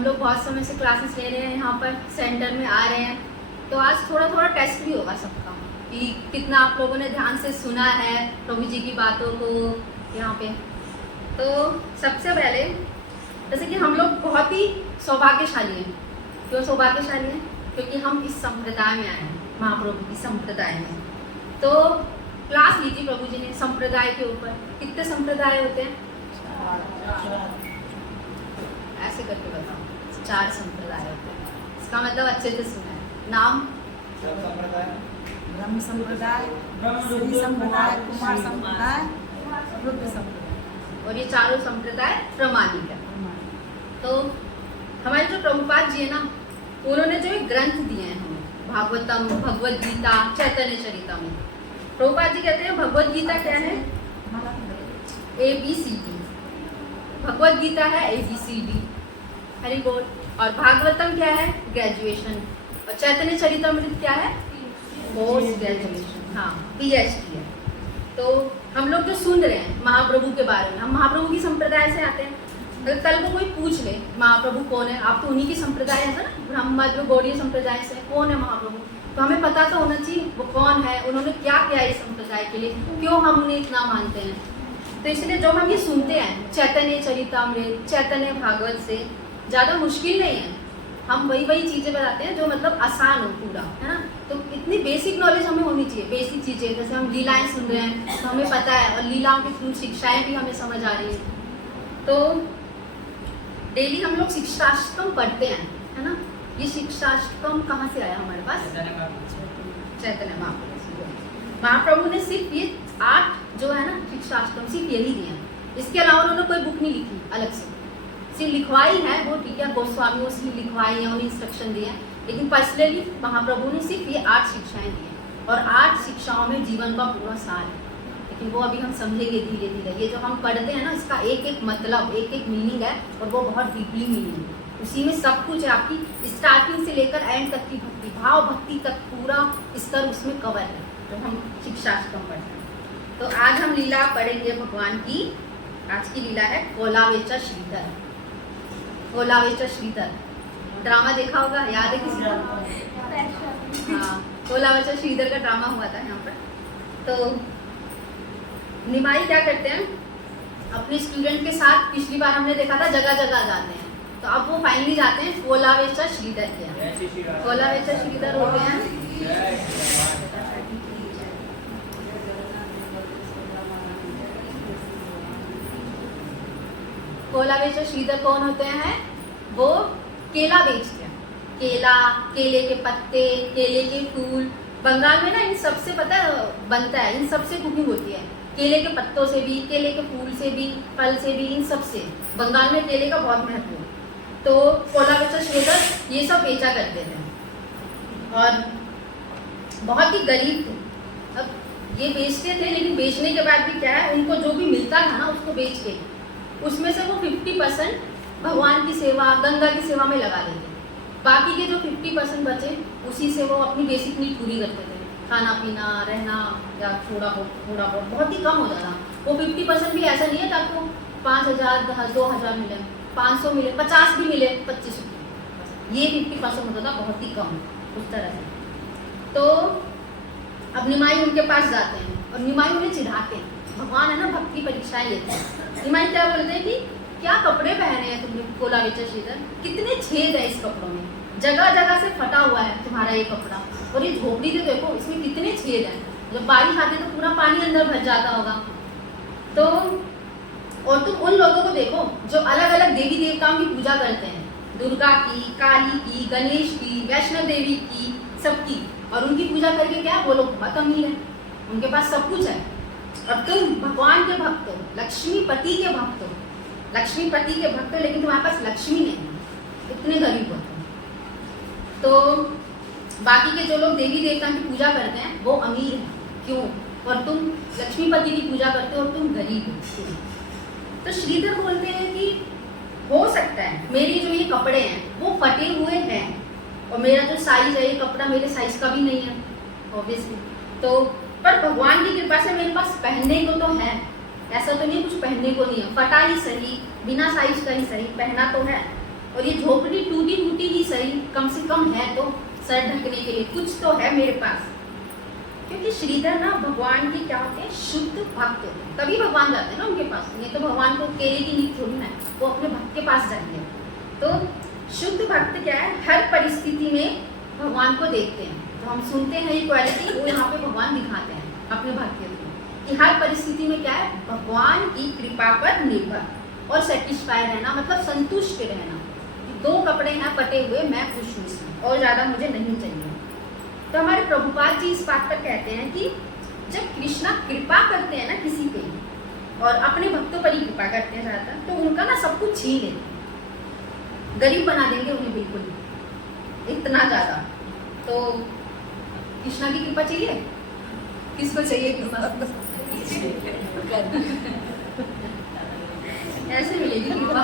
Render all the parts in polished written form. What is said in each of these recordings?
हम लोग बहुत समय से क्लासेस ले रहे हैं, यहाँ पर सेंटर में आ रहे हैं, तो आज थोड़ा थोड़ा टेस्ट भी होगा सबका कि कितना आप लोगों ने ध्यान से सुना है प्रभु जी की बातों को यहाँ पे। तो सबसे पहले जैसे कि हम लोग बहुत ही सौभाग्यशाली हैं। क्यों सौभाग्यशाली हैं? क्योंकि हम इस संप्रदाय में आए हैं, महाप्रभु की संप्रदाय में। तो क्लास ली थी प्रभु जी ने संप्रदाय के ऊपर। कितने संप्रदाय होते हैं? ऐसे करके बताओ। 4 संप्रदाय होते हैं। इसका मतलब अच्छे से सुना है। नाम? ब्रह्म संप्रदाय, श्री संप्रदाय, कुमार संप्रदाय, रुद्र संप्रदाय। और ये चारों संप्रदाय प्रमाणिक है। तो हमारे जो प्रभुपाद जी है ना, उन्होंने जो एक ग्रंथ दिए हैं हमें, भागवतम, भगवद गीता, चैतन्य चरितामृत। प्रभुपाद जी कहते हैं भगवद गीता क्या है? ABCD। भगवद गीता है ABCD, हरि बोल। और भागवतम क्या है? ग्रेजुएशन। और चैतन्य चरितामृत क्या है? पोस्ट ग्रेजुएशन, हाँ, PhD है। तो हम लोग जो सुन रहे हैं महाप्रभु के बारे में, हम महाप्रभु की संप्रदाय से आते हैं। अगर कल को कोई पूछ ले महाप्रभु कौन है, आप तो उन्हीं की संप्रदाय है ना, ब्रह्म गौड़ीय संप्रदाय से, कौन है महाप्रभु, तो हमें पता तो होना चाहिए वो कौन है, उन्होंने क्या किया इस संप्रदाय के लिए, क्यों हम उन्हें इतना मानते हैं। तो इसलिए जो हम ये सुनते हैं चैतन्य चरितामृत, चैतन्य भागवत से ज़्यादा मुश्किल नहीं है। हम वही चीज़ें बताते हैं जो मतलब आसान हो पूरा, है ना। तो इतनी बेसिक नॉलेज हमें होनी चाहिए, बेसिक चीज़ें। जैसे हम लीलाएं सुन रहे हैं तो हमें पता है, और लीलाओं के थ्रू शिक्षाएं भी हमें समझ आ रही है। तो डेली हम लोग शिक्षाष्टकम पढ़ते हैं, है ना। ये शिक्षाष्टकम कहाँ से आया हमारे पास? चैतन्य महाप्रभु ने सिर्फ ये 8 जो है ना शिक्षाष्टकम सिर्फ यही दिए हैं। इसके अलावा उन्होंने कोई बुक नहीं लिखी अलग से, सिर्फ लिखवाई है वो, ठीक है, गोस्वामियों से लिखवाई है, उन्हें इंस्ट्रक्शन दिए हैं, लेकिन पर्सनली महाप्रभु ने सिर्फ ये 8 शिक्षाएं दी हैं। और 8 शिक्षाओं में जीवन का पूरा सार है, लेकिन वो अभी हम समझेंगे धीरे धीरे। ये जो हम पढ़ते हैं ना, इसका एक एक मतलब, एक एक मीनिंग है, और वो बहुत डीपली मीनिंग है। उसी में सब कुछ है, आपकी स्टार्टिंग से लेकर एंड तक की भक्ति, भाव भक्ति तक पूरा स्तर उसमें कवर है, जो हम शिक्षाष्टकम पढ़ते हैं। तो आज हम लीला पढ़ेंगे भगवान की। आज की लीला है कोलावेचा श्रीधर। कोलावेचा श्रीधर ड्रामा देखा होगा, याद है किसी को? हाँ, कोलावेचा श्रीधर का ड्रामा हुआ था यहाँ पर। तो निमाई क्या करते हैं, अपने स्टूडेंट के साथ, पिछली बार हमने देखा था जगह जगह जाते हैं, तो अब वो फाइनली जाते हैं कोलावेचा श्रीधर के यहाँ। कोलावेचा श्रीधर होते हैं कोलावेचा श्रीधर कौन होते हैं? वो केला बेचते हैं। केला, केले के पत्ते, केले के फूल। बंगाल में ना इन सबसे पता बनता है, इन सबसे कुकिंग होती है। केले के पत्तों से भी, केले के फूल से भी, फल से भी, इन सब से बंगाल में केले का बहुत महत्व है। तो कोलावेचा श्रीधर ये सब बेचा करते थे और बहुत ही गरीब थे। अब ये बेचते थे, लेकिन बेचने के बाद भी क्या है, उनको जो भी मिलता था ना उसको बेच के, उसमें से वो 50% भगवान की सेवा, गंगा की सेवा में लगा देते। बाकी के जो 50% बचे, उसी से वो अपनी बेसिक नीड पूरी करते थे, खाना पीना, रहना, या थोड़ा बहुत ही कम हो जाता। वो 50% भी ऐसा नहीं है कि आपको 5000, 2000 मिले, 500 मिले, 50 भी मिले, 25 रुपये, ये 50% होता था, बहुत ही कम उस तरह से। तो अब निमाई उनके पास जाते हैं और निमाई उन्हें चिढ़ाते हैं। भगवान है ना, भक्ति परीक्षाएं लेते हैं। निमाई क्या बोलते हैं कि क्या कपड़े पहने हैं तुमने कोलावेचा श्रीधर, कितने छेद है इस कपड़ों में, जगह जगह से फटा हुआ है तुम्हारा ये कपड़ा, और ये झोपड़ी तो देखो इसमें कितने छेद हैं, जब बारिश आती है तो पूरा पानी अंदर भर जाता होगा। तो और तुम उन लोगों को देखो जो अलग अलग देवी देवताओं की पूजा करते हैं, दुर्गा की, काली की, गणेश की, वैष्णव देवी की, सबकी, और उनकी पूजा करके क्या वो लोग बहुत अमीर है, उनके पास सब कुछ है। और तुम भगवान के भक्त हो, लक्ष्मीपति के भक्त हो, लक्ष्मीपति के भक्त हो, लेकिन तुम्हारे पास लक्ष्मी नहीं है, इतने गरीब हो तुम। तो बाकी के जो लोग देवी देवता की पूजा करते हैं वो अमीर हैं, क्यों? और तुम लक्ष्मीपति की पूजा करते हो और तुम गरीब हो। तो श्रीधर बोलते हैं कि हो सकता है मेरी जो ये कपड़े हैं वो फटे हुए हैं, और मेरा जो साइज है ये कपड़ा मेरे साइज का भी नहीं है ऑब्वियसली, तो पर भगवान की कृपा से मेरे पास पहनने को तो है, ऐसा तो नहीं कुछ पहनने को नहीं है, फटा ही सही, बिना साइज का ही सही, पहना तो है। और ये झोपड़ी टूटी फूटी ही सही, कम से कम है तो सर ढकने के लिए कुछ तो है मेरे पास। क्योंकि श्रीधर ना भगवान के क्या होते हैं, शुद्ध भक्त होते हैं, तभी भगवान जाते हैं ना उनके पास, नहीं तो भगवान को केले की नींद थोड़ी ना है, वो अपने भक्त के पास जाएंगे। तो शुद्ध भक्त क्या है, हर परिस्थिति में भगवान को देखते हैं। तो हम सुनते हैं ये क्वालिटी, वो यहाँ पे भगवान दिखाते हैं अपने भक्त को कि हर परिस्थिति में क्या है, भगवान की कृपा पर निर्भर और सेटिस्फाई रहना, मतलब संतुष्ट रहना। 2 कपड़े हैं फटे हुए, मैं खुश हूँ इसमें, और ज़्यादा मुझे नहीं चाहिए। तो हमारे प्रभुपाद जी इस बात पर कहते हैं कि जब कृष्णा कृपा करते हैं ना किसी पे, और अपने भक्तों पर ही कृपा करते हैं ज़्यादातर, तो उनका ना सब कुछ छीन लेते हैं, गरीब बना देंगे उन्हें बिल्कुल, इतना ज़्यादा। तो कृष्णा की कृपा चाहिए, किसको चाहिए कृपा? ऐसे मिलेगी कृपा।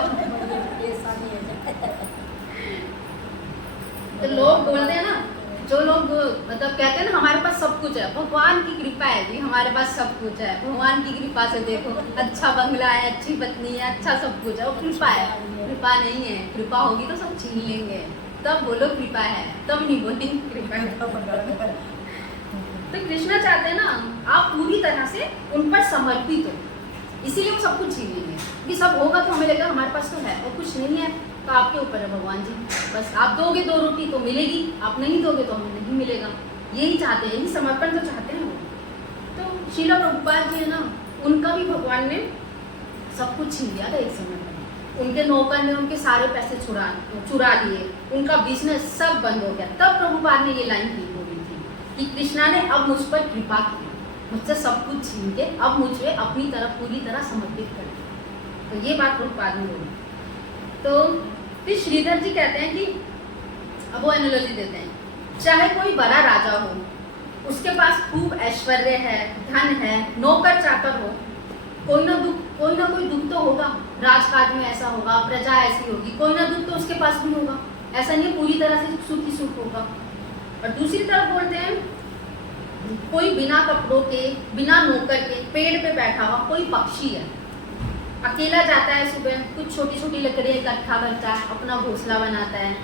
तो लोग बोलते हैं ना, जो लोग मतलब कहते हैं ना हमारे पास सब कुछ है, भगवान की कृपा है जी, हमारे पास सब कुछ है, भगवान की कृपा से देखो, अच्छा बंगला है, अच्छी पत्नी है, अच्छा सब कुछ है, वो कृपा है। कृपा नहीं है, कृपा होगी तो सब छीन लेंगे, तब बोलो कृपा है, तब नहीं बोलेंगे कृपा है। तो कृष्णा चाहते हैं ना आप पूरी तरह से उन पर समर्पित हो, इसीलिए वो सब कुछ छीन लेंगे कि सब होगा तो हमें लगेगा हमारे पास तो है, और कुछ नहीं है तो आपके ऊपर है भगवान जी, बस आप दोगे 2 रोटी तो मिलेगी, आप नहीं दोगे तो हमें नहीं मिलेगा। यही चाहते हैं, यही समर्पण तो चाहते हैं वो। तो शीला प्रभुपाद जी है ना, उनका भी भगवान ने सब कुछ छीन लिया था एक समय पर, उनके नौकर ने उनके सारे पैसे चुरा लिए, उनका बिजनेस सब बंद हो गया। तब प्रभुपाद ने ये लाइन की बोली थी कि कृष्णा ने अब मुझ पर कृपा की, मुझसे सब कुछ छीन के अब मुझे अपनी तरफ पूरी तरह समर्पित कर दिया। तो ये बात प्रभुपाद ने बोली। तो फिर श्रीधर जी कहते हैं कि अब वो एनालॉजी देते हैं, चाहे कोई बड़ा राजा हो, उसके पास खूब ऐश्वर्य है, धन है, नौकर चाकर हो, कोई ना कोई दुख तो होगा, राजकाज में ऐसा होगा, प्रजा ऐसी होगी, कोई ना दुख तो उसके पास भी होगा, ऐसा नहीं पूरी तरह से सुख ही सुख होगा। और दूसरी तरफ बोलते हैं कोई बिना कपड़ों के, बिना नौकर के पेड़ पे बैठा हुआ कोई पक्षी है, अकेला जाता है, सुबह कुछ छोटी छोटी लकड़ियाँ इकट्ठा करता है, अपना घोंसला बनाता है,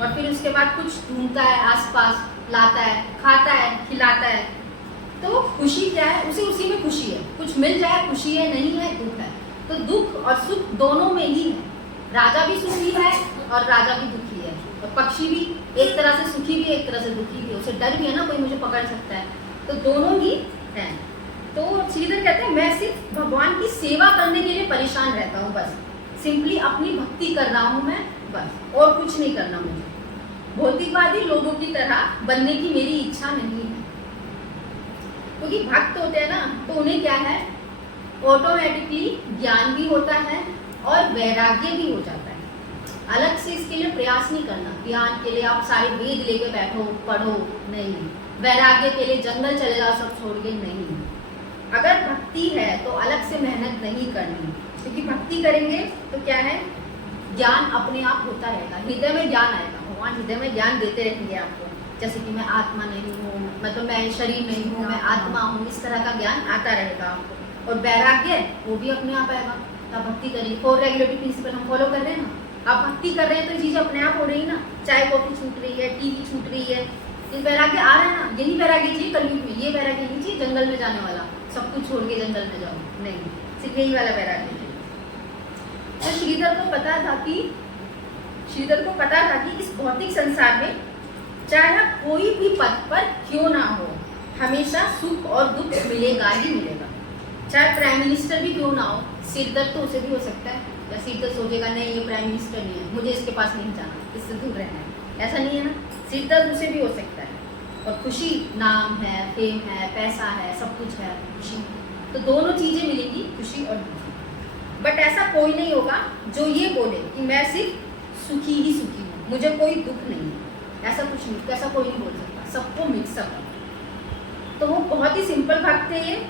और फिर उसके बाद कुछ ढूंढता है, आसपास लाता है, खाता है, खिलाता है। तो खुशी क्या है, उसी में खुशी है, कुछ मिल जाए खुशी है, नहीं है दुख है। तो दुख और सुख दोनों में ही है, राजा भी सुखी है और राजा भी दुखी है, और पक्षी भी एक तरह से सुखी भी है, एक तरह से दुखी भी है, उसे डर भी है ना कोई मुझे पकड़ सकता है, तो दोनों ही हैं। तो श्रीधर कहते हैं मैं सिर्फ भगवान की सेवा करने के लिए परेशान रहता हूँ, बस सिंपली अपनी भक्ति कर रहा हूँ मैं, बस और कुछ नहीं करना मुझे, भौतिकवादी लोगों की तरह बनने की मेरी इच्छा नहीं है। क्योंकि भक्त होते हैं ना, तो उन्हें क्या है, ऑटोमेटिकली ज्ञान भी होता है और वैराग्य भी हो जाता है। अलग से इसके लिए प्रयास नहीं करना, ज्ञान के लिए आप सारे वेद लेके बैठो पढ़ो, नहीं, वैराग्य के लिए जंगल चले जाओ सब छोड़ के, नहीं। अगर भक्ति है तो अलग से मेहनत नहीं करनी, क्योंकि भक्ति करेंगे तो क्या है, ज्ञान अपने आप होता रहेगा, हृदय में ज्ञान आएगा, भगवान हृदय में ज्ञान देते रहेंगे आपको, जैसे कि मैं आत्मा नहीं हूँ, मतलब मैं शरीर नहीं हूँ, मैं आत्मा हूँ, इस तरह का ज्ञान आता रहेगा आपको। और वैराग्य वो भी अपने आप आएगा, आप भक्ति करेंगे। 4 रेगुलेटरी प्रिंसिपल हम फॉलो कर रहे हैं ना, आप भक्ति कर रहे हैं तो चीज़ें अपने आप हो रही है ना, चाय कॉफी छूट रही है, टीवी छूट रही है, ये वैराग्य आ रहा है ना, यही वैराग्य चाहिए कलयुग में, ये वैराग्य नहीं चाहिए जंगल में जाने वाला, सब कुछ छोड़ के जंगल में जाओ, नहीं, सिर्फ यही वाला वैराग्य चाहिए। तो श्रीधर को पता था कि इस भौतिक संसार में चाहे कोई भी पद पर क्यों ना हो, हमेशा सुख और दुख मिलेगा ही मिलेगा। चाहे प्राइम मिनिस्टर भी क्यों ना हो, सिर दर्द तो उसे भी हो सकता है, या सिर दर्द सोचेगा नहीं ये प्राइम मिनिस्टर नहीं है, मुझे इसके पास नहीं जाना, इससे दूर रहना है, ऐसा नहीं है ना, सिर दर्द उसे भी हो सकता है। और खुशी, नाम है, फेम है, पैसा है, सब कुछ है, खुशी, तो दोनों चीज़ें मिलेंगी, खुशी और दुखी। बट ऐसा कोई नहीं होगा जो ये बोले कि मैं सिर्फ सुखी ही सुखी हूँ, मुझे कोई दुख नहीं है, ऐसा कुछ नहीं, ऐसा कोई नहीं बोल सकता, सबको मिक्सअप है। तो वो बहुत ही सिंपल भक्त थे, ये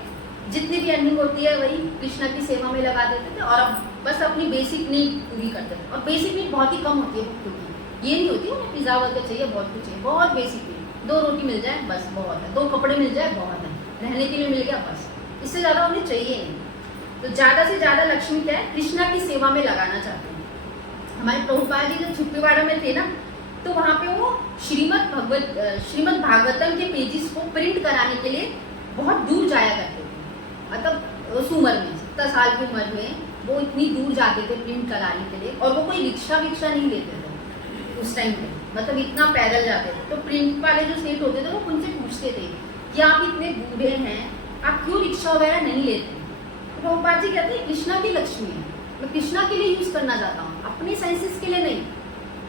जितनी भी अर्निंग होती है वही कृष्णा की सेवा में लगा देते थे, और अब बस अपनी बेसिक नीड पूरी करते थे। और बेसिक नीड बहुत ही कम होती है भक्तों की, ये नहीं होती उन्हें पिज़्ज़ा बर्गर चाहिए, बहुत कुछ चाहिए, बहुत बेसिक नीड, 2 रोटी मिल जाए बस बहुत है, 2 कपड़े मिल जाए बहुत है, रहने के लिए मिल गया बस, इससे ज़्यादा उन्हें चाहिए नहीं। तो ज़्यादा से ज़्यादा लक्ष्मी क्या है, कृष्णा की सेवा में लगाना चाहते हैं। हमारे प्रभुपाद जी जब छिप्पीवाड़ा में थे ना, तो वहाँ पे वो श्रीमद् भागवतम के पेजेस को प्रिंट कराने के लिए बहुत दूर जाया करते थे। मतलब उस उम्र में 70 साल की उम्र में वो इतनी दूर जाते थे प्रिंट कराने के लिए, और वो कोई रिक्शा विक्शा नहीं लेते थे उस टाइम पे, मतलब इतना पैदल जाते थे। तो प्रिंट वाले जो सेठ होते थे वो उनसे पूछते थे कि आप इतने बूढ़े हैं, आप क्यों रिक्शा वगैरह नहीं लेते? तो प्रभुपाद जी कहते हैं कृष्णा की लक्ष्मी है, मैं कृष्णा के लिए यूज़ करना चाहता हूँ, अपने सेंसेस के लिए नहीं।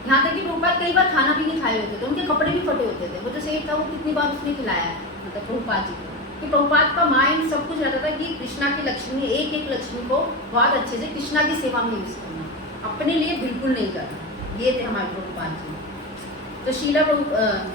यहाँ तक कि प्रभुपाद कई बार खाना भी नहीं खाए होते थे, उनके कपड़े भी फटे होते थे। वो जो सेठ था वो कितनी बार उसने खिलाया है मतलब प्रभुपाद जी को, कि प्रभुपाद का माइंड सब कुछ रहता था कि कृष्णा की लक्ष्मी, एक एक लक्ष्मी को बहुत अच्छे से कृष्णा की सेवा में यूज़ करना, अपने लिए बिल्कुल नहीं करना। ये थे हमारे प्रभुपाद जी। तो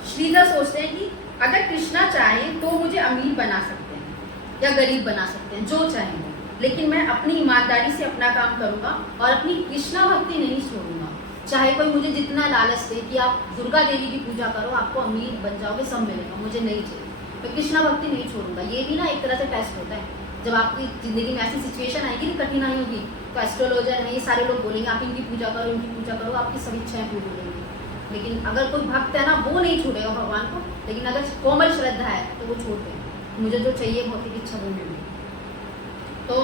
श्रीधर सोचते हैं कि अगर कृष्णा चाहे तो मुझे अमीर बना सकते हैं या गरीब बना सकते हैं, जो चाहेंगे, लेकिन मैं अपनी ईमानदारी से अपना काम करूँगा और अपनी कृष्णा भक्ति नहीं छोड़ूंगा। चाहे कोई मुझे जितना लालच दे कि आप दुर्गा देवी की पूजा करो, आपको अमीर बन जाओगे, सब मिलेगा, मुझे नहीं चाहिए, मैं कृष्णा भक्ति नहीं छोड़ूंगा। ये भी ना एक तरह से टेस्ट होता है। जब आपकी ज़िंदगी में ऐसी सिचुएशन आएगी ना, कठिनाई होगी, तो एस्ट्रोलॉजर है, ये सारे लोग बोलेंगे आप इनकी पूजा करो, इनकी पूजा करो, आपकी सभी इच्छाएं पूरी हो जाएंगी। लेकिन अगर कोई भक्त है ना, वो नहीं छोड़ेगा भगवान को, लेकिन अगर कोमल श्रद्धा है तो वो छोड़ देगा, मुझे जो चाहिए भौतिक इच्छा वो मिलेगी। तो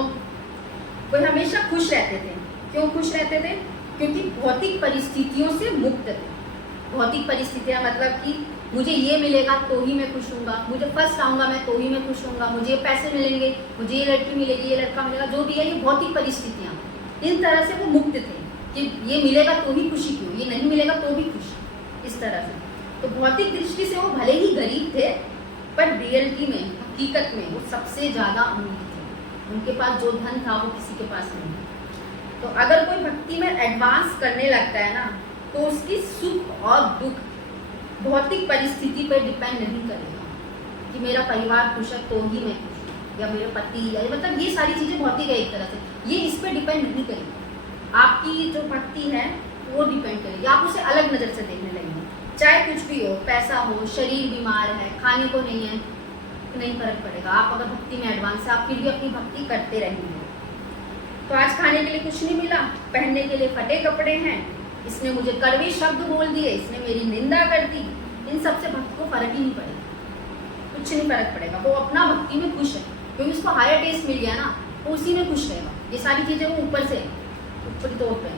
वो हमेशा खुश रहते थे। क्यों खुश रहते थे? क्योंकि भौतिक परिस्थितियों से मुक्त थे। भौतिक परिस्थितियाँ मतलब कि मुझे ये मिलेगा तो ही मैं खुश हूँगा, मुझे फर्स्ट आऊँगा मैं तो ही मैं खुश हूँगा, मुझे पैसे मिलेंगे, मुझे ये लड़की मिलेगी, ये लड़का मिलेगा, जो भी है ये भौतिक परिस्थितियाँ, इन तरह से वो मुक्त थे कि ये मिलेगा तो ही खुशी क्यों, ये नहीं मिलेगा तो भी खुशी, इस तरह से। तो भौतिक दृष्टि से वो भले ही गरीब थे, पर रियलिटी में, हकीकत में वो सबसे ज़्यादा अमीर थे। उनके पास जो धन था वो किसी के पास नहीं। तो अगर कोई भक्ति में एडवांस करने लगता है ना, तो उसकी सुख और दुख भौतिक परिस्थिति पर डिपेंड नहीं करेगा कि मेरा परिवार खुश है तो ही मैं खुश हूँ, या मेरे पति, या मतलब ये सारी चीज़ें भौतिक है एक तरह से, ये इस पर डिपेंड नहीं करेगी। आपकी जो भक्ति है वो डिपेंड करेगी, आप उसे अलग नज़र से देखने लगेंगे। चाहे कुछ भी हो, पैसा हो, शरीर बीमार है, खाने को नहीं है, नहीं फर्क पड़ेगा। आप अगर भक्ति में एडवांस है, आप फिर भी अपनी भक्ति करते रहेंगे। तो आज खाने के लिए कुछ नहीं मिला, पहनने के लिए फटे कपड़े हैं, इसने मुझे कड़वे शब्द बोल दिए, इसने मेरी निंदा कर दी, इन सब से भक्त को फर्क ही नहीं पड़ेगा, कुछ नहीं फर्क पड़ेगा। वो अपना भक्ति में खुश है, क्योंकि उसको हायर टेस्ट मिल गया ना, वो उसी में खुश रहेगा। ये सारी चीज़ें वो ऊपर से ऊपरी तौर पे।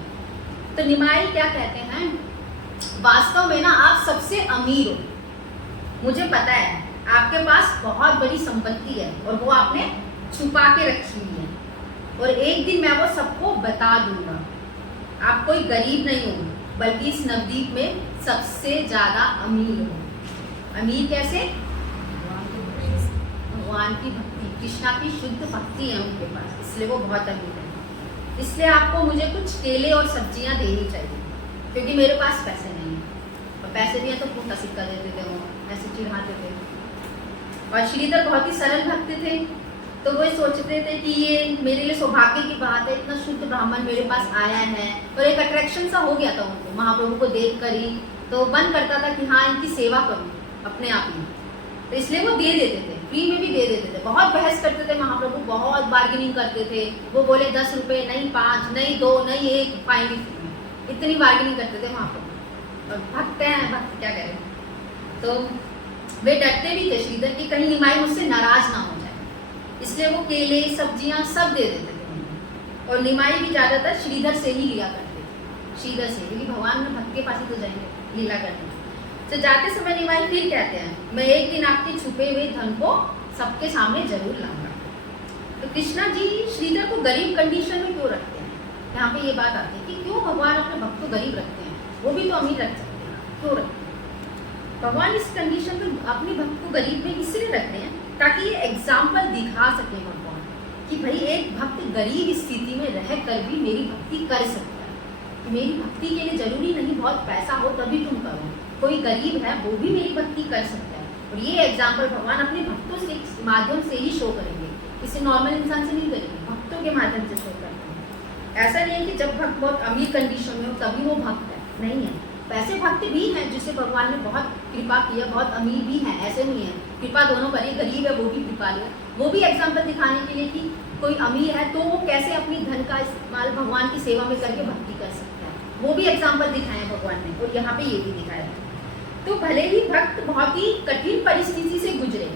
तो निमाई क्या कहते हैं, वास्तव में ना आप सबसे अमीर हो, मुझे पता है आपके पास बहुत बड़ी संपत्ति है और वो आपने छुपा के रखी हुई है, और एक दिन मैं वो सबको बता दूंगा। आप कोई गरीब नहीं हो, बल्कि इस नवद्वीप में सबसे ज़्यादा अमीर हो। अमीर कैसे? भगवान की भक्ति, कृष्णा की शुद्ध भक्ति है उनके पास, इसलिए वो बहुत अमीर है। इसलिए आपको मुझे कुछ केले और सब्जियां देनी चाहिए, क्योंकि मेरे पास पैसे नहीं है, और पैसे दिए तो फूटा सिक्का देते थे, वो ऐसे चिढ़ाते थे। और श्रीधर बहुत ही सरल भक्त थे, तो वो सोचते थे कि ये मेरे लिए सौभाग्य की बात है, इतना शुद्ध ब्राह्मण मेरे पास आया है, और एक अट्रैक्शन सा हो गया था उनको महाप्रभु को देख कर ही, तो मन करता था कि हाँ इनकी सेवा करूँ अपने आप ही, तो इसलिए वो दे देते थे, फ्री में भी दे देते थे। बहुत बहस करते थे महाप्रभु, बहुत बार्गेनिंग करते थे, वो बोले 10 रुपये नहीं 5, नहीं 2, नहीं 1, फाइनली फ्री में, इतनी बार्गेनिंग करते थे महाप्रभु। और भक्त हैं, भक्त क्या करें। तो वे डरते भी थे श्रीधर की कहीं निमाई मुझसे नाराज ना हो जाए, इसलिए वो केले सब्जियां सब दे देते थे उन्हें। और निमाई भी ज़्यादातर श्रीधर से ही लिया करते थे, श्रीधर से, क्योंकि भगवान में भक्त के पास ही तो जाएंगे लीला करने। तो जाते समय निमाई फिर कहते हैं, मैं एक दिन आपके छुपे हुए धन को सबके सामने जरूर लाऊंगा। तो कृष्णा जी श्रीधर को गरीब कंडीशन में क्यों रखते हैं? यहाँ पे ये बात आती है कि क्यों भगवान अपने भक्त को गरीब रखते हैं, वो भी तो अमीर रख सकते हैं, क्यों रखते हैं? भगवान इस कंडीशन में अपने भक्त को गरीब में इसलिए रखते हैं ताकि ये एग्जाम्पल दिखा सके भगवान कि भाई एक भक्त गरीब स्थिति में रह कर भी मेरी भक्ति कर सकता है। मेरी भक्ति के लिए जरूरी नहीं बहुत पैसा हो तभी तुम करो, कोई गरीब है वो भी मेरी भक्ति कर सकता है। और ये एग्जाम्पल भगवान अपने भक्तों से माध्यम से ही शो करेंगे, किसी नॉर्मल इंसान से नहीं करेंगे, भक्तों के माध्यम से शो करते हैं। ऐसा नहीं है कि जब भक्त बहुत अमीर कंडीशन में हो तभी वो भक्त है, नहीं है। वैसे भक्त भी हैं जिसे भगवान ने बहुत कृपा किया, बहुत अमीर भी हैं, ऐसे नहीं है, कृपा दोनों करी, गरीब है वो भी कृपा लिया, वो भी एग्जाम्पल दिखाने के लिए कि कोई अमीर है तो वो कैसे अपनी धन का इस्तेमाल भगवान की सेवा में करके भक्ति कर सकता है, वो भी एग्जाम्पल दिखाए हैं भगवान ने, और यहाँ पे ये भी दिखाया है। तो भले ही भक्त बहुत ही कठिन परिस्थिति से गुजरे,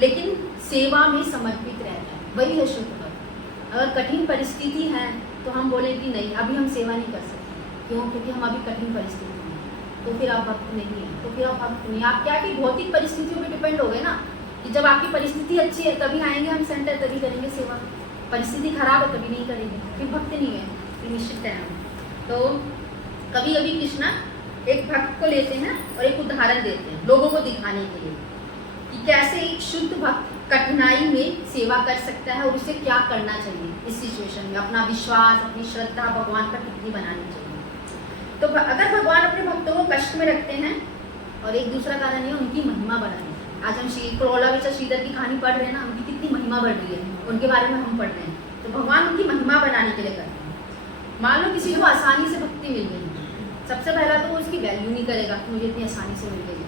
लेकिन सेवा में समर्पित रहता है, वही है शुद्ध भक्त। अगर कठिन परिस्थिति है तो हम बोले कि नहीं अभी हम सेवा नहीं कर सकते, क्यों? क्योंकि हम अभी कठिन परिस्थिति में हैं, तो फिर आप भक्त नहीं है, तो फिर आप भक्त नहीं। आप क्या कि भौतिक परिस्थितियों पर डिपेंड हो गए ना, कि जब आपकी परिस्थिति अच्छी है तभी आएंगे हम सेंटर, तभी करेंगे सेवा। परिस्थिति खराब है तभी नहीं करेंगे, फिर भक्त नहीं है, फिर निश्चित है हम। तो कभी कभी कृष्णा एक भक्त को लेते हैं और एक उदाहरण देते हैं लोगों को दिखाने के लिए कि कैसे एक शुद्ध भक्त कठिनाई में सेवा कर सकता है और उसे क्या करना चाहिए इस सिचुएशन में। अपना विश्वास, अपनी श्रद्धा भगवान पर कितनी बनानी चाहिए। तो अगर भगवान अपने भक्तों को कष्ट में रखते हैं, और एक दूसरा कारण है उनकी महिमा बढ़ानी। आज हम प्रहलाद श्रीधर की कहानी पढ़ रहे हैं ना, उनकी कितनी महिमा बढ़ रही है, उनके बारे में हम पढ़ रहे हैं। तो भगवान उनकी महिमा बनाने के लिए करते हैं। मान लो किसी को आसानी से भक्ति मिल गई, सबसे पहला तो वो उसकी वैल्यू नहीं करेगा कि मुझे इतनी आसानी से मिल गई,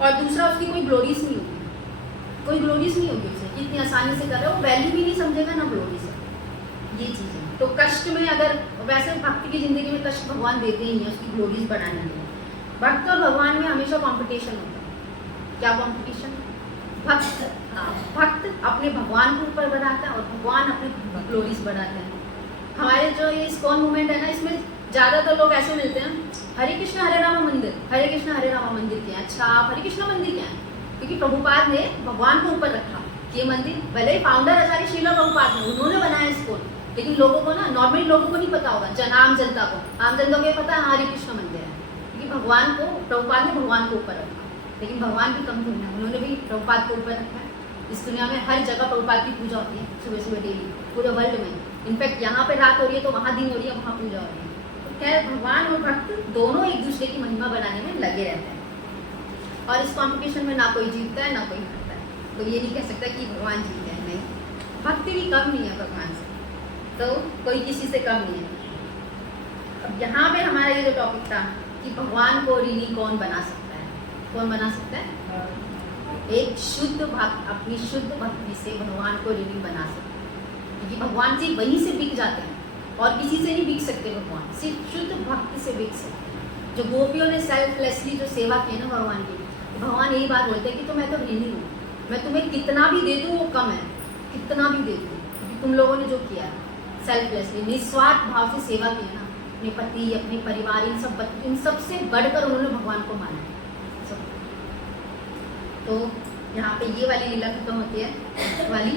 और दूसरा उसकी कोई ग्लोरीज नहीं होगी, कोई ग्लोरीज नहीं होगी उसे, कितनी आसानी से कर रहा है, वो वैल्यू भी नहीं समझेगा ना ग्लोरीज है, ये चीज़ है। तो कष्ट में अगर, वैसे भक्त की जिंदगी में कष्ट भगवान देते ही हैं उसकी ग्लोरीज बढ़ाने के लिए। भक्त और भगवान में हमेशा कॉम्पिटिशन होता है। क्या कॉम्पिटिशन? भक्त अपने भगवान के ऊपर बढ़ाता है और भगवान अपने ग्लोरीज बढ़ाते हैं। हमारे जो ये इस्कॉन मूवमेंट है ना, इसमें ज़्यादातर लोग ऐसे मिलते हैं, हरे कृष्णा हरे रामा मंदिर, हरे कृष्णा हरे रामा मंदिर क्या है? अच्छा, आप हरे कृष्णा मंदिर क्या है? क्योंकि प्रभुपाद ने भगवान को ऊपर रखा ये मंदिर। भले ही फाउंडर आचार्य श्रीला प्रभुपाद ने, उन्होंने बनाया इसको, लेकिन लोगों को ना, नॉर्मल लोगों को नहीं पता होगा, आम जनता को, आम जनता को ये पता है हरे कृष्णा मंदिर है, क्योंकि भगवान को, प्रभुपाद ने भगवान को ऊपर रखा। लेकिन भगवान भी कम थोड़ी ना, उन्होंने भी प्रभुपाद को ऊपर रखा है। इस दुनिया में हर जगह प्रभुपाद की पूजा होती है, सुबह सुबह डेली, पूरे वर्ल्ड में। इनफैक्ट यहाँ पे रात हो रही है तो वहाँ दिन हो रही है, वहाँ पूजा हो रही है। तो खैर भगवान और भक्त दोनों एक दूसरे की महिमा बनाने में लगे रहते हैं, और इस कॉम्पिटिशन में ना कोई जीतता है ना कोई हारता है। तो ये नहीं कह सकता कि भगवान जीते हैं, नहीं, भक्ति भी कम नहीं है भगवान से, तो कोई किसी से कम नहीं है। अब यहाँ पे हमारा ये जो टॉपिक था कि भगवान को रिली कौन बना सकता है, कौन बना सकता है? एक शुद्ध भक्त अपनी शुद्ध भक्ति से भगवान को रिली बना सकता है, क्योंकि भगवान जी वहीं से बिक जाते हैं, और किसी से नहीं बिक सकते भगवान, सिर्फ शुद्ध भक्ति से बिक सकते हैं। जो गोपियों ने सेल्फलेसली जो सेवा की ना भगवान की, भगवान यही बात बोलते हैं कि तो मैं तो ऋणी हूँ, मैं तुम्हें कितना भी दे दूँ वो कम है, कितना भी दे दूँ, क्योंकि तुम लोगों ने जो किया है सेल्फलेसली, निस्वार्थ भाव से सेवा की है ना, अपने पति, अपने परिवार, इन सबसे बढ़कर उन्होंने भगवान को माना है। तो यहाँ पे ये वाली लीला खत्म होती है वाली।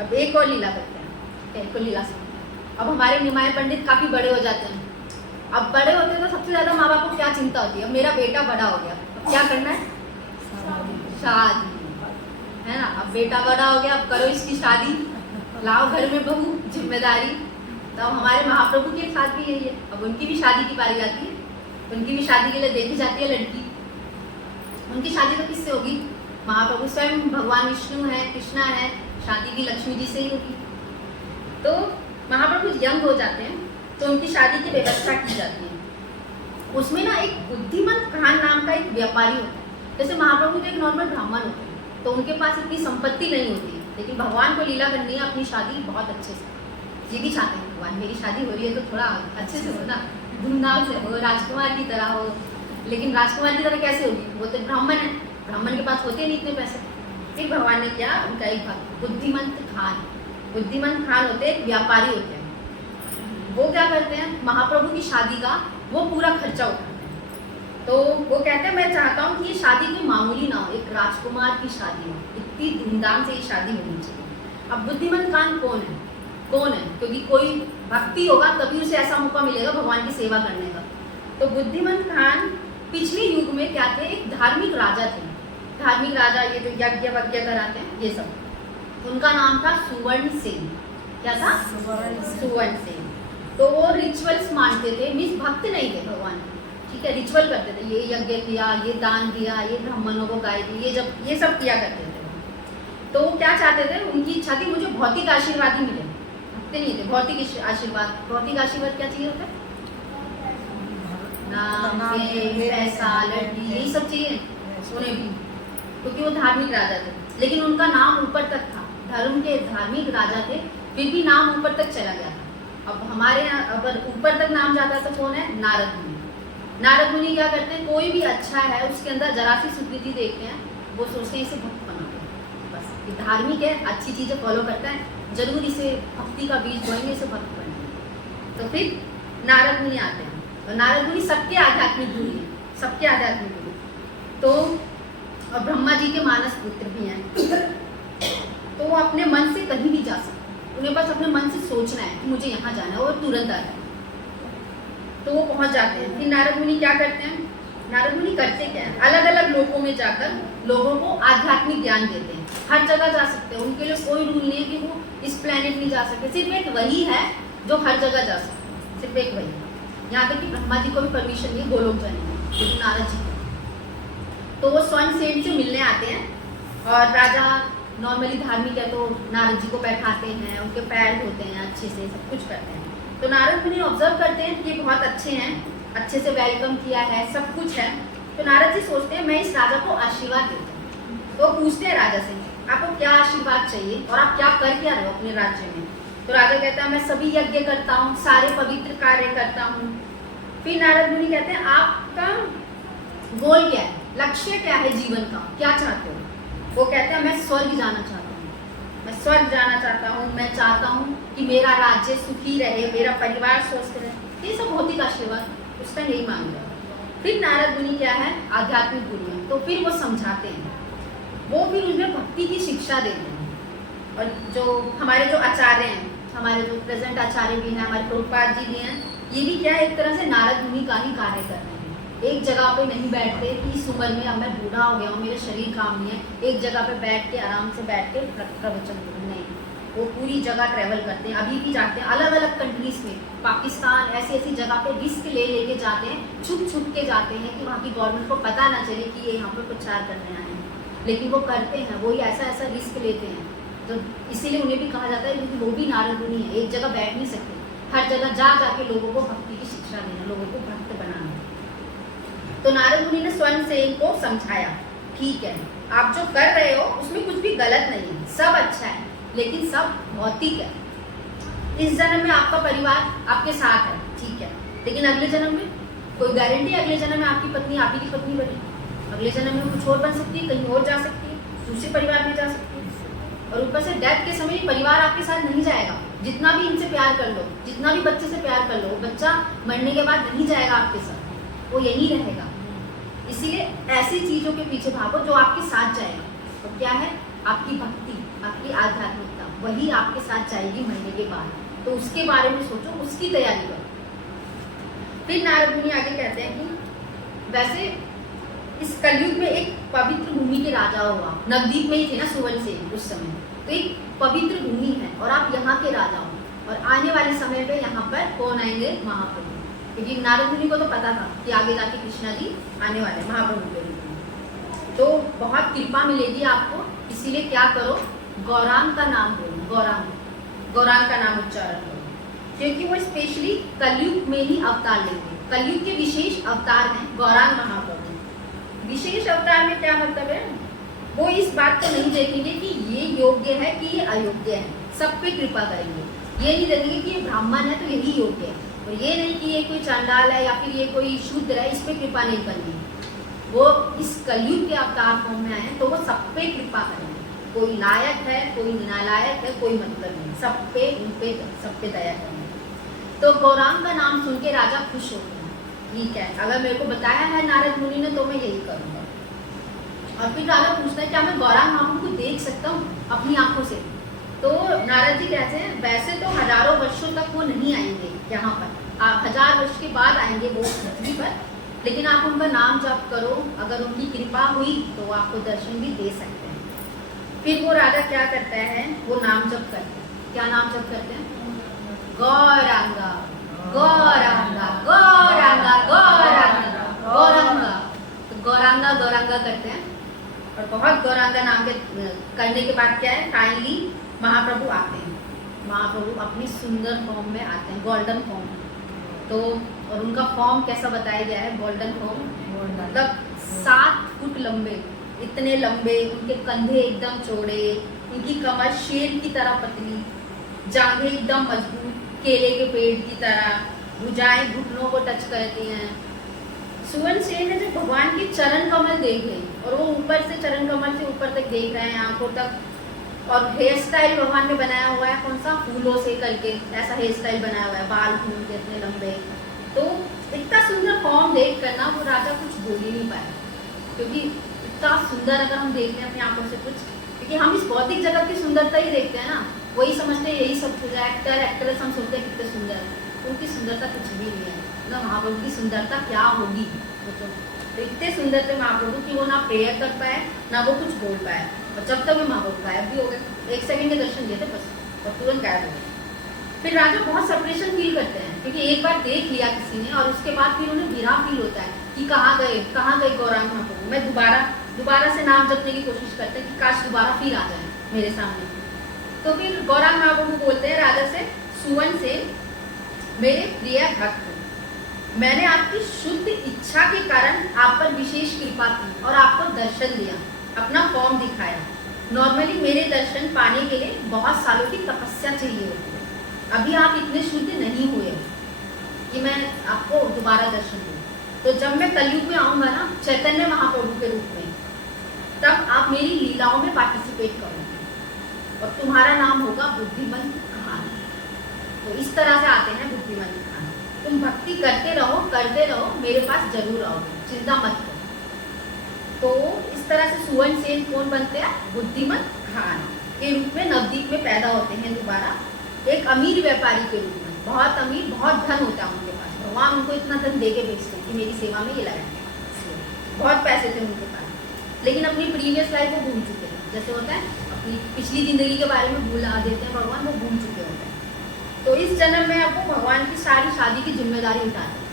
अब एक और लीला करते हैं, एक और लीला सुनते हैं। अब हमारे निमाय पंडित काफ़ी बड़े हो जाते हैं। अब बड़े होते हैं तो सबसे ज़्यादा माँ बाप को क्या चिंता होती है? अब मेरा बेटा बड़ा हो गया, अब क्या करना है? शादी, है ना। अब बेटा बड़ा हो गया, अब करो इसकी शादी, लाओ घर में बहू, जिम्मेदारी। तो अब हमारे महाप्रभु के साथ भी यही है, अब उनकी भी शादी की बारी आती है, उनकी भी शादी के लिए देखी जाती है लड़की। उनकी शादी तो किससे होगी? महाप्रभु स्वयं भगवान विष्णु है, कृष्णा है, शादी भी लक्ष्मी जी से ही होगी। तो महाप्रभु यंग हो जाते हैं तो उनकी शादी की व्यवस्था की जाती है। उसमें ना एक बुद्धिमंत खान नाम का एक व्यापारी होता है। जैसे महाप्रभु तो एक नॉर्मल ब्राह्मण होते हैं, तो उनके पास इतनी संपत्ति नहीं होती, लेकिन भगवान को लीला करनी है अपनी शादी बहुत अच्छे से। ये भी चाहते हैं भगवान, मेरी शादी हो रही है तो थोड़ा अच्छे से हो ना, धूमधाम से हो, राजकुमार की तरह हो। लेकिन राजकुमार की तरह कैसे होगी? वो तो ब्राह्मण है, ब्राह्मण के पास होते नहीं इतने पैसे। फिर भगवान ने क्या, उनका एक भक्त बुद्धिमंत खान, बुद्धिमंत खान होते हैं, व्यापारी होते हैं। वो क्या करते हैं, महाप्रभु की शादी का वो पूरा खर्चा उठाते हैं। तो वो कहते हैं मैं चाहता हूँ कि ये शादी कोई मामूली ना हो, एक राजकुमार की शादी हो, इतनी धूमधाम से ये शादी होनी चाहिए। अब बुद्धिमंत खान कौन है? कौन है? क्योंकि कोई भक्ति होगा तभी उसे ऐसा मौका मिलेगा भगवान की सेवा करने का। तो बुद्धिमंत खान पिछले युग में क्या थे, एक धार्मिक राजा थे। धार्मिक राजा, ये जो यज्ञ वज्ञ कराते हैं ये सब, उनका नाम था सुवर्ण सेन। क्या था? सुवर्ण सेन। तो वो रिचुअल्स मानते थे, मीन्स भक्त नहीं थे भगवान के, ठीक है, रिचुअल करते थे, ये यज्ञ किया, ये दान दिया, ये ब्राह्मणों को गाय दी, ये सब किया करते थे। तो वो क्या चाहते थे, उनकी इच्छा थी मुझे भौतिक आशीर्वाद ही मिले, भक्त नहीं थे, भौतिक आशीर्वाद। भौतिक आशीर्वाद क्या चाहिए होता है? नाम, पैसा, लड़की, यही सब चाहिए उन्हें भी, क्योंकि वो धार्मिक राजा थे। लेकिन उनका नाम ऊपर तक था, धर्म के धार्मिक राजा थे, फिर भी नाम ऊपर तक चला गया था। अब हमारे यहाँ अगर ऊपर तक नाम जाता है तो कौन है? नारद मुनि। नारद मुनि क्या करते हैं, कोई भी अच्छा है उसके अंदर जरा सी सुकृति देखते हैं, वो सोचते हैं इसे भक्त बना दो, बस ये धार्मिक है, अच्छी चीज़ें फॉलो करता है, जरूर इसे भक्ति का बीज बोएंगे, इसे भक्त बनेंगे। तो फिर नारद मुनि आते हैं, और नारद मुनि सबके आध्यात्मिक गुरु हैं, सबके आध्यात्मिक गुरु। तो और ब्रह्मा जी के मानस पुत्र भी हैं, तो वो अपने मन से कहीं भी जा सकते हैं, उन्हें बस अपने मन से सोचना है कि मुझे यहाँ जाना है, और तुरंत आ जाए, तो वो पहुंच जाते हैं। फिर नारद मुनि क्या करते हैं, नारद मुनि करते क्या है, अलग अलग लोकों में जाकर लोगों को आध्यात्मिक ज्ञान देते हैं। हर जगह जा सकते हैं, उनके लिए कोई रूल नहीं है कि वो इस प्लेनेट नहीं जा सकते, सिर्फ एक वही है जो हर जगह जा सकते हैं, सिर्फ एक वही। यहाँ तक कि ब्रह्मा जी को भी परमिशन नहीं गोलोक जाने की, लेकिन नारद जी को। तो वो स्वर्ण सेन से मिलने आते हैं, और राजा नॉर्मली धार्मिक है तो नारद जी को बैठाते हैं, उनके पैर धोते हैं, अच्छे से सब कुछ करते हैं। तो नारद मुनि ऑब्जर्व करते हैं कि ये बहुत अच्छे हैं, अच्छे से वेलकम किया है, सब कुछ है। तो नारद जी सोचते हैं मैं इस राजा को आशीर्वाद देता हूँ। तो पूछते हैं राजा से आपको क्या आशीर्वाद चाहिए और आप क्या कर क्या रहे हो अपने राज्य में। तो राजा कहता है मैं सभी यज्ञ करता हूँ, सारे पवित्र कार्य करता हूँ। फिर नारद मुनि कहते हैं आपका गोल क्या है, लक्ष्य क्या है जीवन का, क्या चाहते हो। वो कहते हैं मैं स्वर्ग जाना चाहता हूँ, मैं स्वर्ग जाना चाहता हूँ, मैं चाहता हूँ कि मेरा राज्य सुखी रहे, मेरा परिवार स्वस्थ रहे। ये सब भौतिक आशीर्वाद उसका नहीं मांगा। फिर नारद मुनि क्या है, आध्यात्मिक गुरु हैं, तो फिर वो समझाते हैं, वो फिर उन्हें भक्ति की शिक्षा देते हैं। और जो हमारे जो आचार्य हैं, हमारे जो प्रेजेंट आचार्य भी हैं, हमारे प्रभुपाद जी भी हैं, ये भी क्या है एक तरह से नारद मुनि का ही कार्य कर रहे हैं। एक जगह पे नहीं बैठते कि इस उम्र में अब मैं बूढ़ा हो गया हूँ, मेरा शरीर काम नहीं है, एक जगह पे बैठ के आराम से बैठ के प्रवचन नहीं, वो पूरी जगह ट्रैवल करते हैं, अभी भी जाते हैं अलग अलग कंट्रीज में, पाकिस्तान ऐसी ऐसी जगह पे रिस्क ले लेके जाते हैं, छुप छुप के जाते हैं कि वहाँ की गवर्नमेंट को पता ना चले कि ये यहाँ पे प्रचार करने आए हैं, लेकिन वो करते हैं, वही ऐसा ऐसा रिस्क लेते हैं। तो इसीलिए उन्हें भी कहा जाता है क्योंकि वो भी नारद मुनि है, एक जगह बैठ नहीं सकते, हर जगह जा जाके लोगों को भक्ति की शिक्षा देना, लोगों को भक्त बनाना। तो नारद मुनि ने स्वर्ण सेन को समझाया ठीक है आप जो कर रहे हो उसमें कुछ भी गलत नहीं है, सब अच्छा है, लेकिन सब भौतिक है। इस जन्म में आपका परिवार आपके साथ है, ठीक है, लेकिन अगले जन्म में कोई गारंटी है अगले जन्म में आपकी पत्नी आप ही की पत्नी बने, अगले जन्म में कुछ और बन सकती है, कहीं और जा सकती है, दूसरे परिवार में जा सकती है। और ऊपर से डेथ के समय परिवार आपके साथ नहीं जाएगा, जितना भी इनसे प्यार कर लो, जितना भी बच्चे से प्यार कर लो, वो बच्चा मरने के बाद नहीं जाएगा आपके साथ, वो यहीं रहेगा। इसीलिए ऐसी चीजों के पीछे भागो जो आपके साथ जाएगा। तो क्या है, आपकी भक्ति, आपकी आध्यात्मिकता, वही आपके साथ जाएगी मरने के बाद। तो उसके बारे में सोचो, उसकी तैयारी करो। फिर नारद मुनि आगे कहते हैं कि वैसे इस कलयुग में एक पवित्र भूमि के राजा हुआ, नवदीप में ही थे ना सुवर्ण सेन उस समय, तो एक पवित्र भूमि है और आप यहाँ के राजा हो, और आने वाले समय पे यहाँ पर कौन आएंगे, महाप्रभु। क्योंकि नारद मुनि को तो पता था कि आगे जाके कृष्णा जी आने वाले महाप्रभु के रूप में, तो बहुत कृपा मिलेगी आपको। इसीलिए क्या करो, गौरांग का नाम बोलो, गौरांग का नाम उच्चारण करो, क्योंकि वो स्पेशली कलयुग में ही अवतार लेंगे। कलयुग के विशेष अवतार हैं गौरांग महाप्रभु। विशेष अवतार में क्या मतलब है, वो इस बात को नहीं देखेंगे कि ये योग्य है कि ये अयोग्य है, सब पे कृपा करेंगे। ये नहीं देखेंगे कि ये ब्राह्मण है तो यही योग्य है, और ये नहीं कि ये कोई चांडाल है या फिर ये कोई शूद्र है, इस पे कृपा नहीं करनी। वो इस कलयुग के अवतार फॉर्म में आए तो वो सब पे कृपा करेंगे, कोई लायक है कोई नालायक है कोई मतलब नहीं, सब पे उन पे सब पे दया करेंगे। तो गौरांग का नाम सुन के राजा खुश होते हैं, ठीक है अगर मेरे को बताया है नारद मुनि ने तो मैं यही करूँगा। और फिर राजा पूछता है क्या मैं गौरांग महाप्रभु को देख सकता हूँ अपनी आंखों से। तो नारद जी कहते हैं वैसे तो हजारों वर्षों तक वो नहीं आएंगे यहाँ पर, 1000 वर्ष के बाद आएंगे वो पृथ्वी पर, लेकिन आप उनका नाम जप करो, अगर उनकी कृपा हुई तो आपको दर्शन भी दे सकते हैं। फिर वो राजा क्या करता है, वो नाम जप करते हैं। क्या नाम जप करते हैं, गौरांगा गौरांगा गौरांगा गौरांगा गौरांगा। तो गौरांगा गौरांगा करते हैं, और बहुत गौरांगा नाम के करने के बाद क्या है, फाइनली महाप्रभु आते हैं। महाप्रभु अपनी सुंदर फॉर्म में आते हैं, गोल्डन फॉर्म। तो और उनका फॉर्म कैसा बताया गया है, गोल्डन फॉर्म, मतलब 7 फुट लंबे, इतने लंबे, उनके कंधे एकदम चौड़े, उनकी कमर शेर की तरह पतली, जांघें एकदम मजबूत, केले के पेड़ की तरह, भुजाएं घुटनों को टच करती हैं। सुवर्ण ने जब भगवान की चरण कमल देख ली और वो ऊपर से चरण कमल से ऊपर तक देख रहे हैं आंखों तक, और हेयर स्टाइल भगवान ने बनाया हुआ है कौन सा, फूलों से करके ऐसा हेयर स्टाइल बनाया हुआ है, बाल फूल के इतने लंबे। तो इतना सुंदर फॉर्म देख कर ना वो राजा कुछ बोल ही नहीं पाए, क्योंकि इतना सुंदर अगर हम देख लें अपनी आंखों से कुछ, क्योंकि हम इस भौतिक जगत की सुंदरता ही देखते हैं ना, वही समझते हैं यही सब कुछ है। एक्टर एक्ट्रेस हम सोचते हैं कितने सुंदर है, उनकी सुंदरता कुछ भी नहीं है ना। महाप्रभु की सुंदरता क्या होगी, तो इतने सुंदर थे महाप्रभु कि वो ना प्रेयर कर पाए ना वो कुछ बोल पाए, और जब तक वे महाप्रभु गायब भी हो गए, 1 सेकंड के दर्शन दिए थे बस और तुरंत गायब हो गए। फिर राजा बहुत सेपरेशन फील करते हैं, क्योंकि एक बार देख लिया किसी ने और उसके बाद फिर उन्हें विरह फील होता है कि कहाँ गए गौरांग महाप्रभु। मैं दोबारा से नाम जपने की कोशिश करते हैं कि काश दोबारा फिर आ जाए मेरे सामने। तो फिर गौरांग महाप्रभु बोलते हैं राजा से, सुवर्ण से मेरे प्रिय भक्त, मैंने आपकी शुद्ध इच्छा के कारण आप पर विशेष कृपा की और आपको दर्शन दिया, अपना फॉर्म दिखाया। नॉर्मली मेरे दर्शन पाने के लिए बहुत सालों की तपस्या चाहिए होती है, अभी आप इतने शुद्ध नहीं हुए कि मैं आपको दोबारा दर्शन दूँ। तो जब मैं कलयुग में आऊँगा ना चैतन्य महाप्रभु के रूप में, तब आप मेरी लीलाओं में पार्टिसिपेट करोगे और तुम्हारा नाम होगा बुद्धिमंत कहानी। तो इस तरह से आते हैं बुद्धिमंत कहानी। तुम भक्ति करते रहो, मेरे पास जरूर आओगे, चिंता मत करो। तो इस तरह से सुवर्ण सेन कौन बनते हैं, बुद्धिमंत खान के रूप में नवदीप में पैदा होते हैं दोबारा, एक अमीर व्यापारी के रूप में। बहुत अमीर, बहुत धन होता है उनके पास, भगवान उनको इतना धन दे के भेजते हैं कि मेरी सेवा में ये लगाए, बहुत पैसे थे उनके पास। लेकिन अपनी प्रीवियस लाइफ वो भूल चुके थे, जैसे होता है अपनी पिछली जिंदगी के बारे में भूला देते हैं भगवान, वो भूल चुके होते हैं। तो इस जन्म में अब वो भगवान की सारी शादी की जिम्मेदारी उठाते हैं।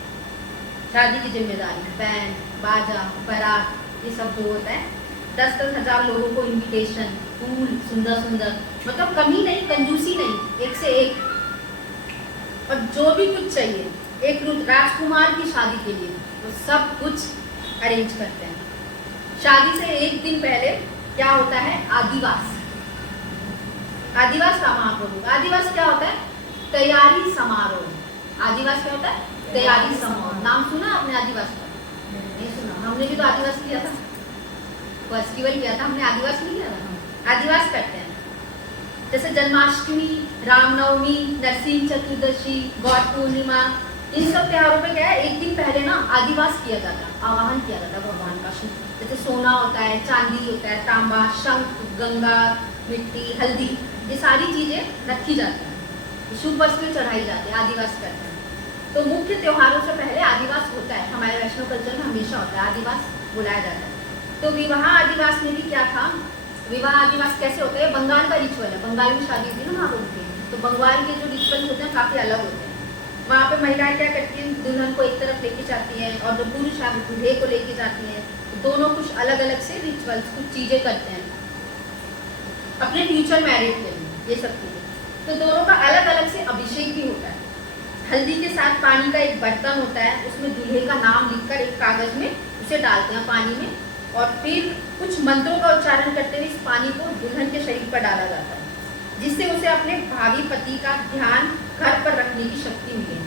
शादी की जिम्मेदारी, बैंड बाजा बारात, ये सब जो होता है, 10-10 हज़ार लोगों को इनविटेशन, फूल सुंदर सुंदर, मतलब कमी नहीं, कंजूसी नहीं, एक से एक, और जो भी कुछ चाहिए एक राजकुमार की शादी के लिए वो सब कुछ अरेंज करते हैं। शादी से एक दिन पहले क्या होता है, आदिवास। आदिवास का महाप्रभु, आदिवास क्या होता है, तैयारी समारोह। आदिवास क्या होता है, तैयारी समारोह। नाम सुना आपने आदिवास का? नहीं सुना, हमने भी तो आदिवास किया था, फेस्टिवल किया था हमने, आदिवास नहीं किया था। आदिवास करते हैं जैसे जन्माष्टमी, रामनवमी, नरसिंह चतुर्दशी, गौर पूर्णिमा, इन सब त्योहारों पे क्या है, एक दिन पहले ना आदिवास किया जाता, आवाहन किया जाता भगवान का। जैसे सोना होता है, चांदी होता है, तांबा, शंख, गंगा, मिट्टी, हल्दी, ये सारी चीजें रखी जाती है, शुभ वस्तु चढ़ाई जाती है, आदिवास करते हैं। तो मुख्य त्योहारों से पहले आदिवास होता है, हमारे वैष्णव कल्चर में हमेशा होता है, आदिवास बुलाया जाता है। तो विवाह आदिवास में भी क्या था, विवाह आदिवास कैसे होता है, बंगाल का रिचुअल है, बंगाल में शादी होती है ना महाप्रभु की, तो बंगाल के जो रिचुअल होते हैं काफी अलग होते हैं। वहाँ पे महिलाएं क्या करती हैं, दुल्हन को एक तरफ लेके जाती हैं और जो पुरुष है दूल्हे को लेके जाती हैं, तो दोनों कुछ अलग अलग से रिचुअल्स, कुछ चीजें करते हैं अपने फ्यूचर मैरिज के लिए, ये सब चीजें। तो दोनों का अलग अलग से अभिषेक भी होता है। हल्दी के साथ पानी का एक बर्तन होता है, उसमें दूल्हे का नाम लिखकर एक कागज में उसे डालते हैं पानी में, और फिर कुछ मंत्रों का उच्चारण करते हुए इस पानी को दुल्हन के शरीर पर डाला जाता है, जिससे उसे अपने भावी पति का ध्यान घर पर रखने की शक्ति मिले।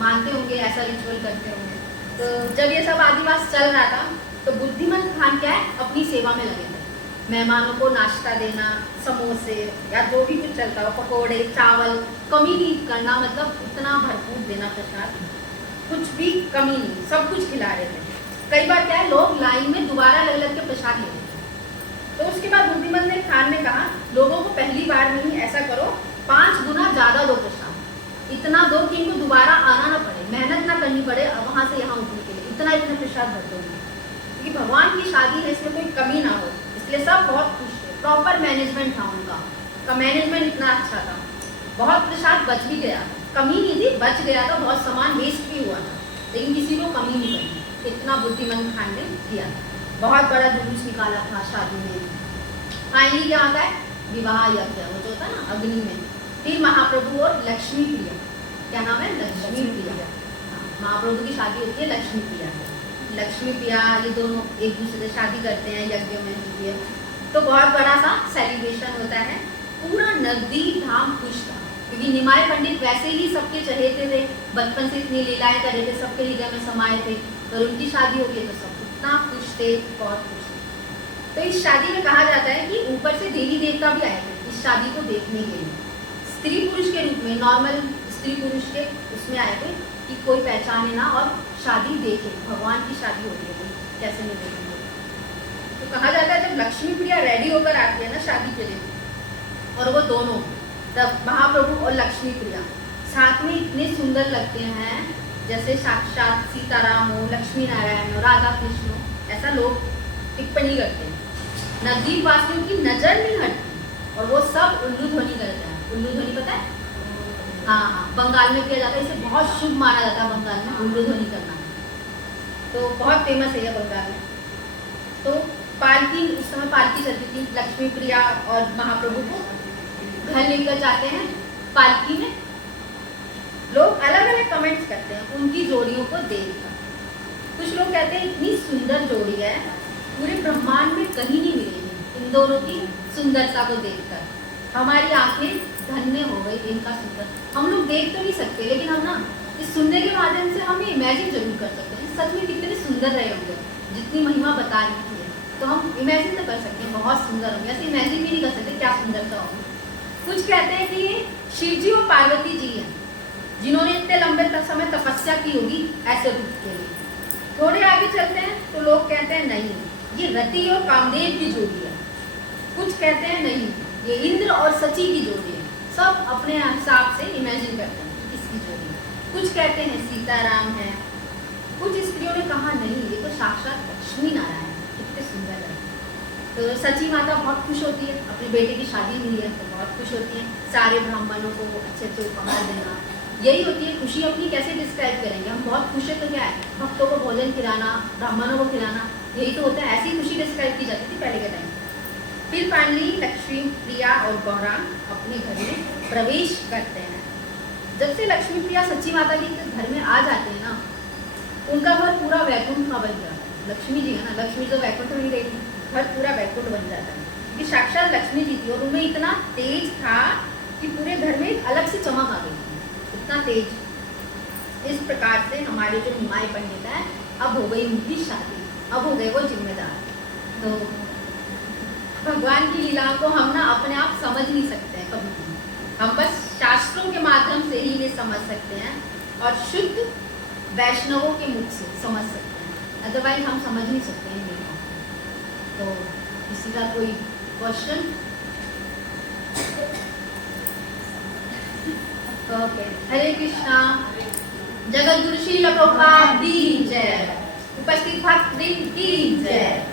मानते होंगे, ऐसा रिचुअल करते होंगे। तो जब ये सब आदिवास चल रहा था तो बुद्धिमंत खान क्या है, अपनी सेवा में लगे थे। मेहमानों को नाश्ता देना, समोसे या जो भी कुछ चलता हो, पकोड़े, चावल, कमी नहीं करना, मतलब इतना भरपूर देना प्रसाद, कुछ भी कमी नहीं, सब कुछ खिला रहे थे। कई बार क्या है, लोग लाइन में दोबारा लग लग के प्रसाद लेते थे। तो उसके बाद बुद्धिमंत खान ने कहा, लोगों को पहली बार में ही ऐसा करो, 5 गुना ज्यादा दो प्रसाद, इतना दो कि इनको दोबारा आना ना पड़े, मेहनत ना करनी पड़े वहां से यहाँ उठने के लिए, इतना प्रसाद भर दो, क्योंकि भगवान की शादी है, इसमें कोई कमी ना हो, इसलिए सब बहुत खुश थे। प्रॉपर मैनेजमेंट था उनका मैनेजमेंट इतना अच्छा था। बहुत प्रसाद बच भी गया, कमी नहीं थी, बच गया था, बहुत सामान वेस्ट भी हुआ था, लेकिन किसी को कमी नहीं करनी, इतना बुद्धिमंत खान ने किया। बहुत बड़ा जुलूस निकाला था शादी में। फाइनली क्या आता है, विवाह यज्ञ, वो जो होता है ना अग्नि में। फिर महाप्रभु और लक्ष्मी प्रिया, क्या नाम है, लक्ष्मी प्रिया। महाप्रभु की शादी होती है लक्ष्मी प्रिया, लक्ष्मी प्रिया, ये दोनों एक दूसरे से शादी करते हैं यज्ञ में। तो बहुत बड़ा सा सेलिब्रेशन होता है, पूरा नदी धाम खुश था, क्योंकि निमाय पंडित वैसे ही सबके चहेते थे, बचपन से इतनी लीलाएं कर रहे थे, सबके हृदय में समाये थे, और उनकी शादी हो गई तो सब इतना खुश थे, बहुत खुश थे। तो इस शादी में कहा जाता है कि ऊपर से देवी देवता भी आए थे इस शादी को देखने के लिए, स्त्री पुरुष के रूप में, नॉर्मल स्त्री पुरुष के उसमें आए थे कि कोई पहचाने ना और शादी देखे, भगवान की शादी हो रही है, कैसे नहीं देखेंगे। तो कहा जाता है जब लक्ष्मी प्रिया रेडी होकर आती है ना शादी के लिए, और वो दोनों तब महाप्रभु और लक्ष्मी प्रिया साथ में इतने सुंदर लगते हैं जैसे साक्षात सीताराम हो, लक्ष्मी नारायण हो, राधा कृष्ण हो, ऐसा लोग टिप्पणी करते हैं। नवदीप वासियों की नजर नहीं हटती और वो सब उल्लू ध्वनि करते हैं। उल्लू ध्वनि पता है? हाँ, बंगाल में किया जाता है, इसे बहुत शुभ माना जाता है बंगाल में उल्लू ध्वनि करना, तो बहुत फेमस है यह बंगाल में। तो पालकी, उस समय पालकी चलती थी, लक्ष्मी प्रिया और महाप्रभु को घर लेकर जाते हैं पालकी में। लोग अलग अलग कमेंट्स करते हैं उनकी जोड़ियों को देखकर। कुछ लोग कहते हैं इतनी सुंदर जोड़ी है, पूरे ब्रह्मांड में कहीं नहीं मिलेगी, इन दोनों की सुंदरता को देखकर हमारी आंखें धन्य हो गई इनका सुंदर। हम लोग देख तो नहीं सकते, लेकिन हम ना इस सुनने के माध्यम से हम इमेजिन जरूर कर सकते हैं सच में कितने सुंदर रहे होंगे, जितनी महिमा बता रही थी तो हम इमेजिन तो कर सकते हैं बहुत सुंदर होंगे, ऐसे इमेजिन भी नहीं कर सकते क्या सुंदरता होगी। कुछ कहते हैं कि ये शिव जी और पार्वती जी हैं जिन्होंने इतने लंबे समय तपस्या की होगी ऐसे रूप के लिए। थोड़े आगे चलते हैं तो लोग कहते हैं नहीं, ये रति और कामदेव की जोड़ी है। कुछ कहते हैं नहीं, ये इंद्र और सची की जोड़ी है। सब अपने हिसाब से इमेजिन करते हैं इसकी जोड़ी है। कुछ कहते हैं सीताराम है, कुछ स्त्रियों ने कहा नहीं, ये तो साक्षात लक्ष्मी नारायण है, कितने सुंदर है। तो सची माता बहुत खुश होती है, अपने बेटे की शादी हुई है तो बहुत खुश होती है, सारे ब्राह्मणों को अच्छे अच्छे उपहार देना, यही होती है खुशी। अपनी कैसे डिस्क्राइब करेंगे, हम बहुत खुश है तो क्या है, भक्तों को भोजन खिलाना, ब्राह्मणों को खिलाना, यही तो होता है। ऐसी खुशी डिस्क्राइब की जाती थी पहले के टाइम। फिर फाइनली लक्ष्मी प्रिया और गौरांग अपने घर में प्रवेश करते हैं। जब से लक्ष्मी प्रिया सच्ची माता के घर में आ जाते हैं ना, उनका घर पूरा वैकुंठ का बन जाता है। लक्ष्मी जी है ना, लक्ष्मी तो वैकुंठ में ही गई थी, घर पूरा वैकुंठ बन जाता है क्योंकि साक्षात लक्ष्मी जी थी और उनमें इतना तेज था कि पूरे घर में एक अलग से चमक आ गई थी, इतना तेज। इस प्रकार से हमारे जो निमाय पंडित है, अब हो गई उनकी शादी, अब हो गए वो जिम्मेदार। तो भगवान की लीलाओं को हम ना अपने आप समझ नहीं सकते हैं कभी भी, हम बस शास्त्रों के माध्यम से ही इन्हें समझ सकते हैं और शुद्ध वैष्णवों के मुख से समझ सकते हैं, अदरवाइज हम समझ नहीं सकते हैं लीलाओं को। तो किसी का कोई क्वेश्चन? ओके, हरे कृष्णा। जगत गुरु श्रील प्रभुपाद की जय, उपस्थित भक्त की जय।